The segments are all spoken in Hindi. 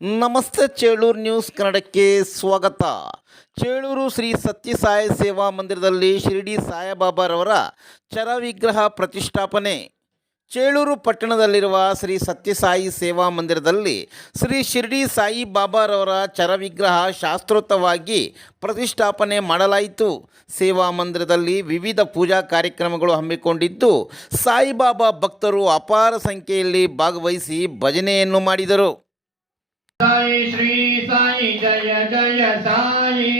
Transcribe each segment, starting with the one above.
ನಮಸ್ತೆ ಚೇಳೂರು ನ್ಯೂಸ್ ಕನ್ನಡಕ್ಕೆ ಸ್ವಾಗತ. ಚೇಳೂರು ಶ್ರೀ ಸತ್ಯಸಾಯಿ ಸೇವಾ ಮಂದಿರದಲ್ಲಿ ಶಿರಡಿ ಸಾಯಿಬಾಬಾರವರ ಚರ ವಿಗ್ರಹ ಪ್ರತಿಷ್ಠಾಪನೆ. ಚೇಳೂರು ಪಟ್ಟಣದಲ್ಲಿರುವ ಶ್ರೀ ಸತ್ಯಸಾಯಿ ಸೇವಾ ಮಂದಿರದಲ್ಲಿ ಶ್ರೀ ಶಿರಡಿ ಸಾಯಿಬಾಬಾರವರ ಚರ ವಿಗ್ರಹ ಶಾಸ್ತ್ರೋಕ್ತವಾಗಿ ಪ್ರತಿಷ್ಠಾಪನೆ ಮಾಡಲಾಯಿತು. ಸೇವಾ ಮಂದಿರದಲ್ಲಿ ವಿವಿಧ ಪೂಜಾ ಕಾರ್ಯಕ್ರಮಗಳು ಹಮ್ಮಿಕೊಂಡಿದ್ದು, ಸಾಯಿಬಾಬಾ ಭಕ್ತರು ಅಪಾರ ಸಂಖ್ಯೆಯಲ್ಲಿ ಭಾಗವಹಿಸಿ ಭಜನೆಯನ್ನು ಮಾಡಿದರು. साई श्री साई जय जय साई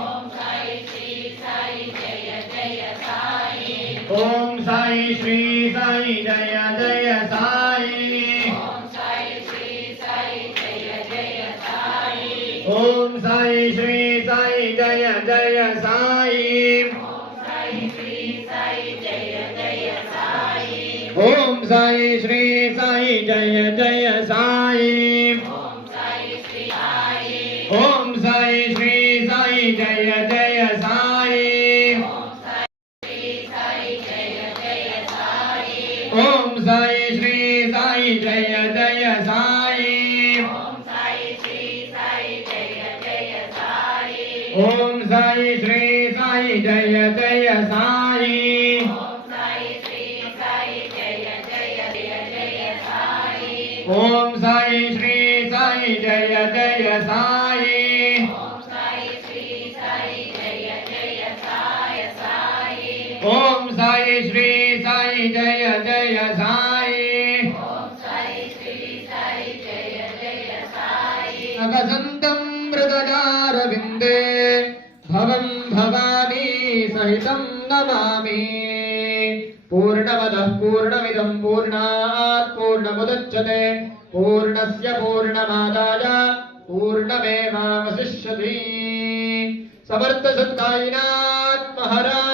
ओम साई श्री साई जय जय साई ओम साई श्री साई जय जय साई ओम साई श्री साई जय जय साई ओम साई श्री साई जय जय साई ओम साई श्री साई जय जय साई ओम साई श्री साई जय जय साई ओम साई श्री साई जय जय साई ओम साई श्री साई जय जय साई ओम साई श्री साई जय जय साई ओम साई श्री साई जय जय साई ओम साई श्री साई जय जय साई ओम साई श्री साई जय जय साई ओम साई श्री साई जय जय साई ओम साई श्री साई जय जय साई अगसंतं मृदजारविन्दे भवं भवानी सहितं नमामि पूर्णमदः पूर्णमिदं पूर्णात् पूर्णमुदच्यते पूर्णस्य पूर्णमादाय पूर्णमेवावशिष्यति समर्थ सद्साईनाथ महाराज